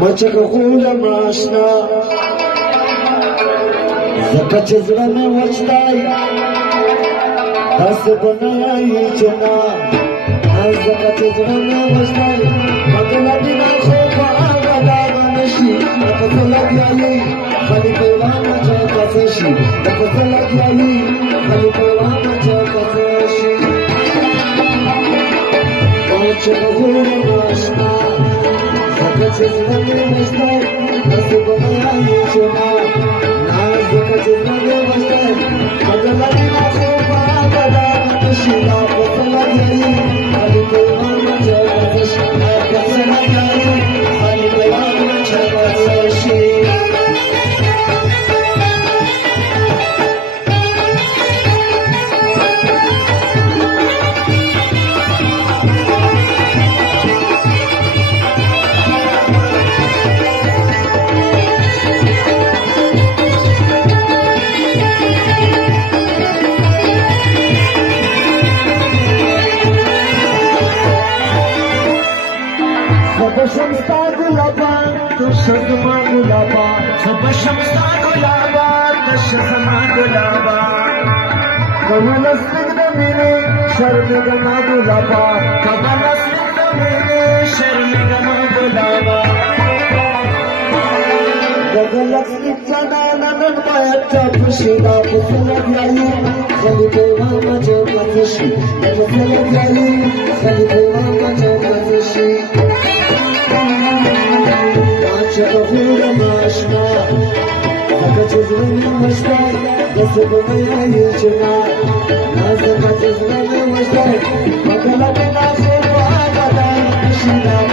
مچک غول ماشنا زکه چې زړه مې وچتای داسې بنایي چې نه زکه چې زړه مې وچتای مګله دې نه خو په هغه لاره نشي لکه څه لګیایي خالي پیغامه چې کڅه شي لکه څه لګیایي خالي پیغامه چې کڅه شي مچک غول ماشنا زکه چې زړه مې وچتای داسې بنایي چې نه زکه چې زړه مې وچتای مګله دې نه خو په هغه لاره نشي لکه څه لګیایي خالي پیغامه چې کڅه شي لکه څه لګیایي خالي پیغامه چې کڅه شي Şamsta gulaban, tuşadma gulaban. Sabah şamsta gulaban, tuşadma gulaban. Kabalaslık da beni, şermigama gulaban. Kabalaslık da beni, şermigama gulaban. Kabalaslık canananın bayakta pışıda pusulak yayi. Seni devama çok atışı, pusulak yayi. Seni devama çok atışı. Çakafura maşna Zaka çizgini maştay Nasibime yayıcına Nazaka çizgini maştay Bakala bina sopa kadar Şina